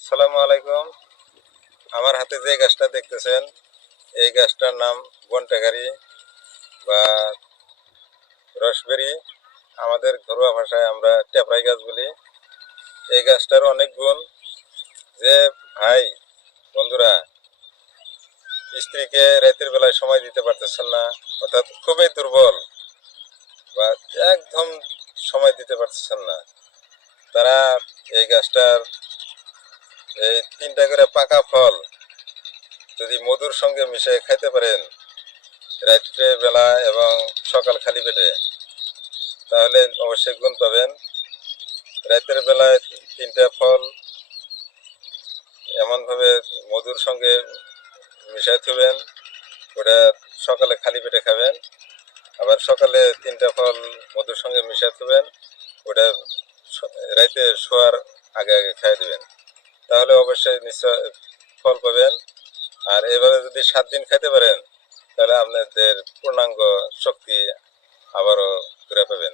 আসসালামু আলাইকুম। আমার হাতে যে গাছটা দেখতেছেন, এই গাছটার নাম বনটাগারি বা রসবেরি। আমাদের ঘরোয়া ভাষায় আমরা টেপরাই গাছ বলি। এই গাছটার অনেক গুণ। যে ভাই বন্ধুরা স্ত্রীকে রাতের বেলায় সময় দিতে পারতেছেন না, অর্থাৎ খুবই দুর্বল বা একদম সময় দিতে পারতেছেন না, তারা এই গাছটার এই 3টা করে পাকা ফল যদি মধুর সঙ্গে মিশিয়ে খাইতে পারেন রাত্রে বেলা এবং সকাল খালি পেটে, তাহলে অবশ্যই গুণ পাবেন। রাতের বেলায় 3টা ফল এমনভাবে মধুর সঙ্গে মিশাই থবেন, ওটা সকালে খালি পেটে খাবেন। আবার সকালে 3টা ফল মধুর সঙ্গে মিশাই থবেন, ওটা রাতে শোয়ার আগে আগে খাই দেবেন, তাহলে অবশ্যই নিশ্চয় ফল পাবেন। আর এভাবে যদি 7 দিন খাইতে পারেন, তাহলে আপনাদের পূর্ণাঙ্গ শক্তি আবারও ফিরে পাবেন।